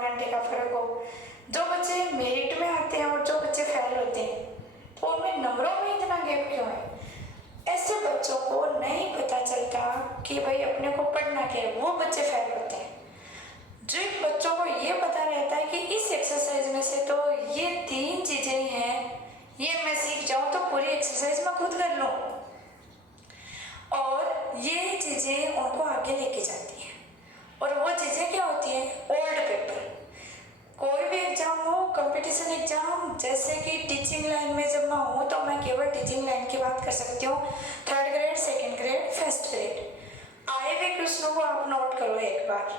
घंटे का फर्क हो। जो बच्चे मेरिट में आते हैं और जो बच्चे फेल होते हैं, तो उनमें नंबरों में इतना गैप क्यों है? ऐसे बच्चों को नहीं पता चलता कि भाई अपने को पढ़ना क्या है, वो बच्चे फेल होते हैं। जिन बच्चों को ये पता रहता है कि इस एक्सरसाइज में से तो ये 3 चीजें हैं, ये मैं सीख जाऊं तो पूरी एक्सरसाइज मैं खुद कर लूं, और ये चीजें उनको आगे लेके जाती हैं। और वो चीजें क्या होती हैं? Old paper. कोई भी एग्जाम हो, कंपटीशन एग्जाम, जैसे कि टीचिंग लाइन में जब मैं हूँ तो मैं केवल टीचिंग लाइन की बात कर सकती हूँ। 3rd grade, 2nd grade, 1st grade आए हुए क्वेश्चनों को आप नोट करो एक बार,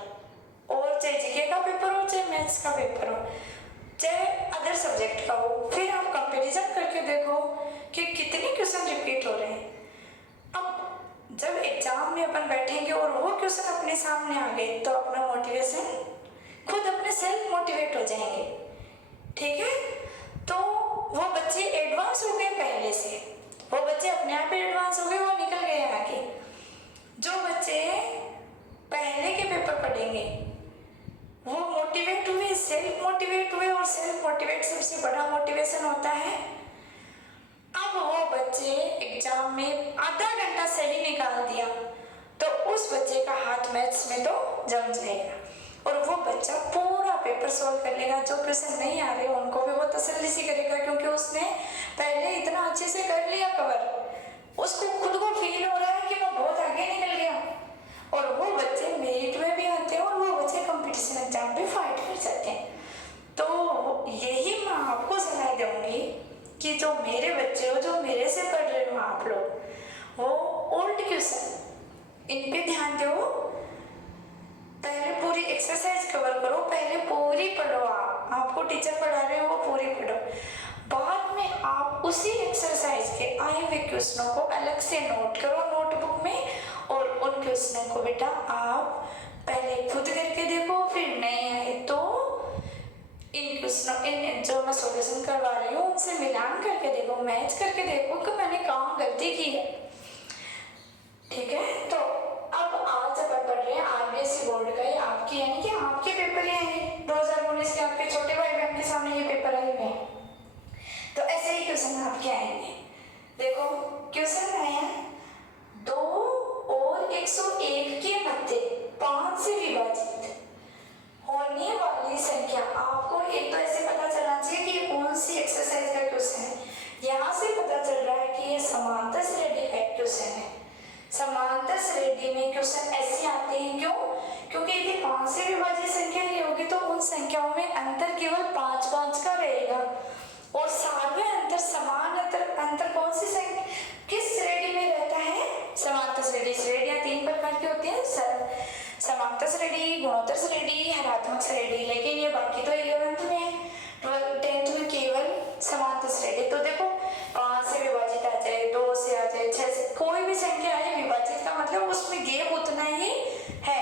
और चाहे जीके का पेपर हो, चाहे मैथ्स का पेपर हो, चाहे अदर सब्जेक्ट का हो, फिर आप कंपैरिजन करके देखो कि कितने क्वेश्चन रिपीट हो रहे हैं। अब जब एग्जाम में अपन बैठेंगे और वो क्वेश्चन अपने सामने आ गए तो अपना मोटिवेशन खुद अपने सेल्फ मोटिवेट हो जाएंगे। ठीक है, तो वो बच्चे एडवांस हो गए पहले से, वो बच्चे अपने आप ही एडवांस हो गए, वो निकल गए आगे। जो बच्चे पहले के पेपर पढ़ेंगे वो मोटिवेट हुए, सेल्फ मोटिवेट हुए, और सेल्फ मोटिवेट सबसे बड़ा मोटिवेशन होता है। अब वो बच्चे एग्जाम में आधा घंटा सही निकाल दिया तो उस बच्चे का हाथ मैथ्स में तो जम जाएगा, और वो बच्चा पूरा पेपर सॉल्व कर लेगा। जो क्वेश्चन नहीं आ रहे उनको भी वो तसल्ली से करेगा, क्योंकि उसने पहले इतना अच्छे से कर लिया कवर, उसको खुद को फील हो रहा है कि मैं बहुत आगे निकल गया। और वो बच्चे मेरिट में भी आते हैं और वो बच्चे कंपटीशन एग्जाम भी फाइट कर सकते हैं। तो यही मैं आपको सलाह दूंगी कि जो मेरे बच्चे हो, जो मेरे से पढ़ रहे हो आप लोग, वो ओल्ड क्वेश्चन इन पे ध्यान दो। पहले पूरी एक्सरसाइज कवर करो, पहले पूरी पढ़ो। आपको टीचर पढ़ा रहे हो वो पूरी पढ़ो, बाद में आप उसी एक्सरसाइज के आए हुए क्वेश्चनों को अलग से नोट करो नोटबुक में, और उन क्वेश्चनों को बेटा आप पहले खुद करके देखो, फिर नहीं आए तो इन क्वेश्चनों इन जो मैं सॉल्यूशन करवा रही हूँ उनसे मिलान करके देखो, मैच करके देखो कि मैंने कहाँ गलती की है। ठीक है, तो अब आज अपन पढ़ रहे हैं आरबीएससी बोर्ड का, ये आपकी यानी कि आपके पेपर ये हैं 2019 के, आपके छोटे भाई बहन के सामने ये पेपर आए हुए हैं, तो ऐसे ही क्वेश्चन आपके आएंगे। देखो क्वेश्चन आया 2 और 101 के मध्य 5 से विभाजित होने वाली संख्या। आपको एक तो ऐसे पता चलना चाहिए कि कौन सी एक्सरसाइज का क्वेश्चन है। यहाँ से पता चल रहा है कि ये समांतर श्रेणी का क्वेश्चन है। समांतर श्रेणी में क्वेश्चन ऐसे आते हैं, क्यों? क्योंकि यदि 5 से विभाजित संख्या ये होगी तो उन संख्याओं में अंतर केवल 5-5 का रहेगा, और सारे अंतर समान अंतर कौन सी संख्या किस श्रेणी में रहता है? समांतर श्रेणी। श्रेणियां 3 प्रकार की होती हैं, समांतर श्रेणी, गुणोत्तर श्रेणी, हरात्मक श्रेणी, लेकिन ये बाकी तो 11th में 10th में केवल समांतर श्रेणी। तो देखो 5 से विभाजित आ जाए, 2 से आ जाए, 6 से, कोई भी संख्या आए विभाजित का मतलब उसमें गेप उतना ही है।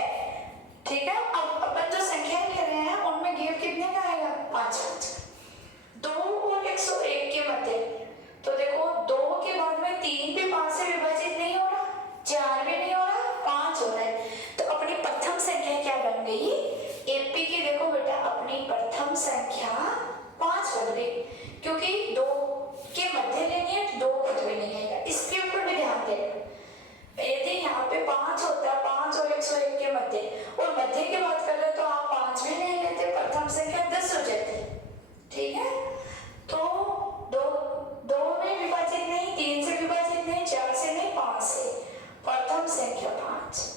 ठीक है, अब अपन जो संख्या ले रहे हैं उनमें गेप कितने का आएगा? 5-5। 2 और 101 के मध्य, तो देखो 2 के बाद में 3 भी 5 से विभाजित नहीं हो रहा, 4 भी नहीं हो रहा, 5 हो रहा है। तो अपनी प्रथम संख्या क्या बन गई? एपी की देखो बेटा अपनी प्रथम संख्या 5 बन गई, क्योंकि 2 के मध्य लेनी है, 2 खुद भी नहीं आएगा। इसके ऊपर भी ध्यान देना, यदि यहाँ पे 5 होता है, 5 और 101 के मध्य, और मध्य की बात कर रहे तो आप 5 भी नहीं लेते, प्रथम संख्या 10 हो जाती। ठीक है, तो 2 में विभाजित नहीं, 3 से विभाजित नहीं, 4 से नहीं, 5 से, प्रथम संख्या 5।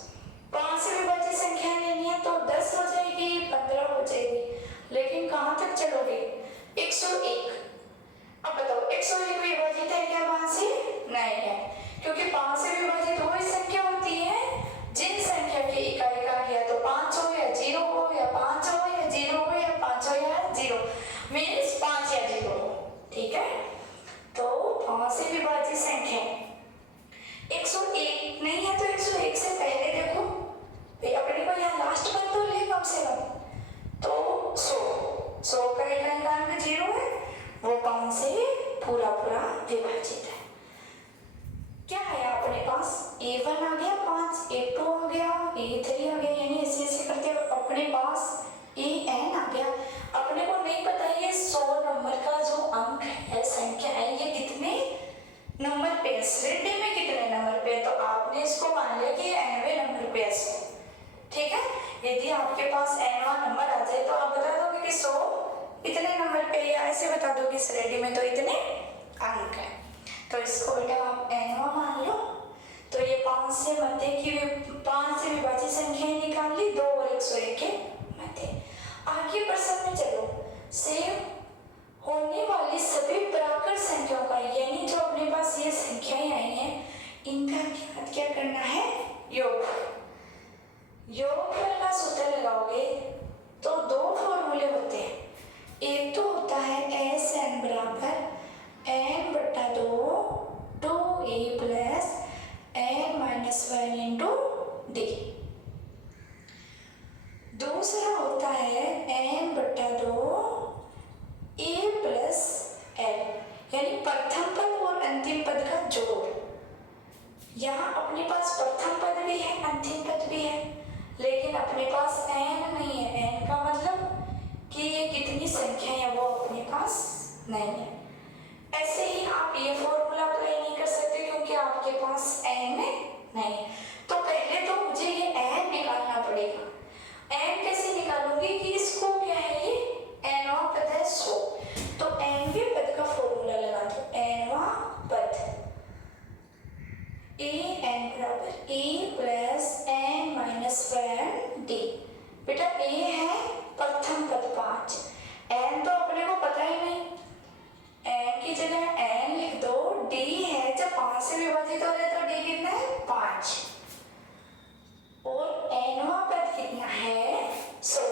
5 से विभाजित संख्या लेनी है तो 10 हो जाएगी, 15 हो जाएगी, लेकिन कहाँ तक चलोगे? 101। अब बताओ 101 विभाजित है क्या 5 से? नहीं है, क्योंकि 5 से विभाजित वही संख्या होती है जिन संख्या की इकाई का किया तो 5 हो या 0 हो, या 5 हो या 0 हो, या 5 हो या 0, मीन्स 5 या 0 हो। ठीक है, तो 5 से विभाजित संख्या 101 नहीं है, तो 101 से पहले देखो अपने को यहाँ लास्ट पर तो ले कम से कम, तो 100 का 0 है, वो 5 से पूरा विभाजित है। क्या है अपने पास? A1 आ गया 5, A2 आ गया, A3 आ गया, यानी ऐसे ऐसे करते अपने पास AN आ गया यदि आपके पास n नंबर आ जाए तो आप बता दोगे कि 100 इतने नंबर पे, या ऐसे बता दोगे इस रेडी में तो इतने अंक है। तो इसको बेटा आप n मान लो। तो ये 5 से विभाजित संख्याएं निकाल ली, 2 और 101 के मध्य। आगे प्रश्न में चलो, सेव होने वाली सभी प्राकृत संख्याओं का, यानी जो अपने पास ये संख्याएं आई हैं, इनका क्या करना है, योग। योगफल का सूत्र लगाओगे तो 2 फॉर्मूले होते हैं। एक तो होता है Sn बराबर n/2 2a plus n-1 into d। दूसरा होता है n/2 a प्लस l, यानी प्रथम पद और अंतिम पद का जोड़। यहाँ अपने पास प्रथम पद भी है, अंतिम पद भी है, लेकिन अपने पास n नहीं है। n का मतलब कि ये कितनी संख्या है वो अपने पास नहीं है। ऐसे ही आप ये फॉर्मूला अप्लाई नहीं कर सकते क्योंकि आपके पास n नहीं है। तो पहले तो मुझे ये n निकालना पड़ेगा। n कैसे निकालूंगी कि इसको क्या है, ये nवां पद है 100, तो nवें पद का फॉर्मूला लगा दो, nवां पद an बराबर a प्लस n-1 d। बेटा a है प्रथम पद 5, n तो अपने को पता ही नहीं, n की जगह n लिख दो। d है, जब 5 से विभाजित हो रहे तो d कितना है, 5, और nवां पद कितना है, 100।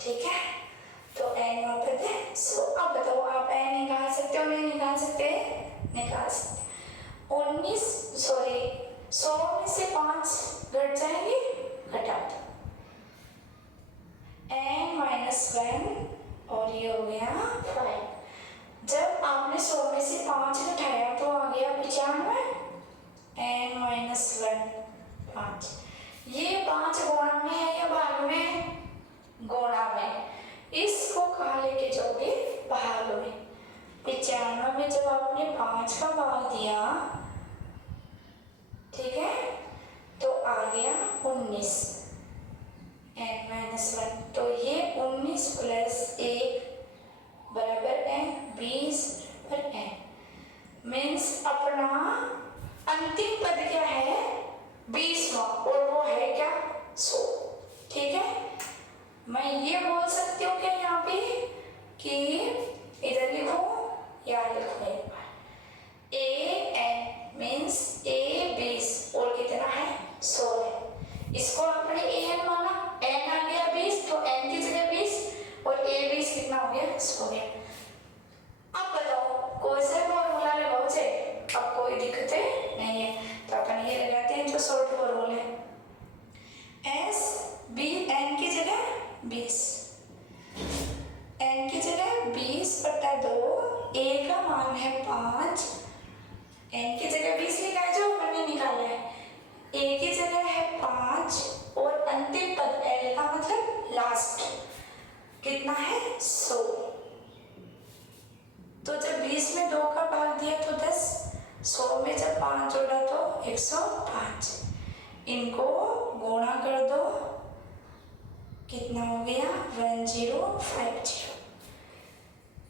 ठीक है, तो nवां पद है 100। अब बताओ आप n निकाल सकते हो, नहीं निकाल सकते, निकाल सकते। 100 में से 5 घट जाएंगे, घटा दो, n-1 और ये हो गया 5। जब आपने 100 में से 5 घटाया तो आ गया 95, n-1 5। ये 5 गुणा में है या भाग में, गुणा में। इसको कहाँ लेके जाओगे, भाग में। 95 में जब आपने 5 का भाग दिया, ठीक है, तो आ गया 19, n-1। तो ये 19 प्लस 1 बराबर n, 20 बराबर n। मीन्स अपना अंतिम पद क्या है, 20वां, और वो है क्या, 100। ठीक है, मैं ये बोल सकती हूँ क्या यहाँ पे कि इधर लिखो या लिखो एक बार, an मीन्स a 20 और कितना है, 100 है। इसको आपने an माना, n आ गया 20, तो n की जगह 20 और a 20 कितना हो गया, 100 हो गया। अब बताओ कौन सा फॉर्मूला लगाओ जे, अब कोई दिक्कत नहीं है, तो अपन ये लगाते हैं जो शॉर्ट फॉर्मूला है, s b n की जगह 20, n की जगह 20/2, a का मान है 5, n की जगह 20 लिखा है जो मैंने निकाला है, a की जगह है 5 और अंतिम पद l का मतलब लास्ट कितना है, 100। तो जब 20 में 2 का भाग दिया तो 10, 100 में जब 5 जोड़ा तो 105। इनको गुणा कर दो, कितना हो गया, 1050।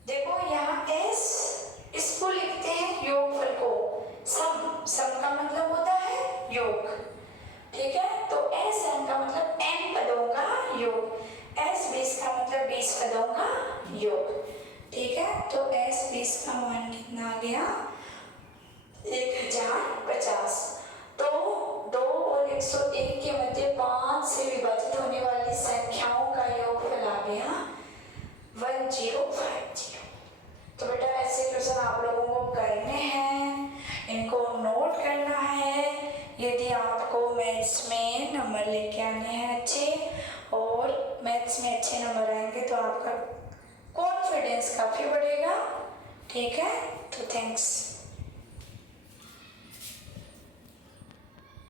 देखो यहाँ s, इसको लिखते हैं योगफल को, सम का मतलब होता है योग। ठीक है, तो Sn का मतलब n पदों का योग, S20 का मतलब 20 पदों का योग। ठीक है, तो S20 का मान कितना आ गया, 1050। तो 2 और 101 के मध्य 5 से विभाजित होने वाली संख्याओं का योगफल आ गया 1050। तो बेटा ऐसे क्वेश्चन आप लोगों को करने हैं, इनको नोट करना है। यदि आपको मैथ्स में नंबर लेके आने हैं अच्छे, और मैथ्स में अच्छे नंबर आएंगे तो आपका कॉन्फिडेंस काफ़ी बढ़ेगा। ठीक है, तो थैंक्स।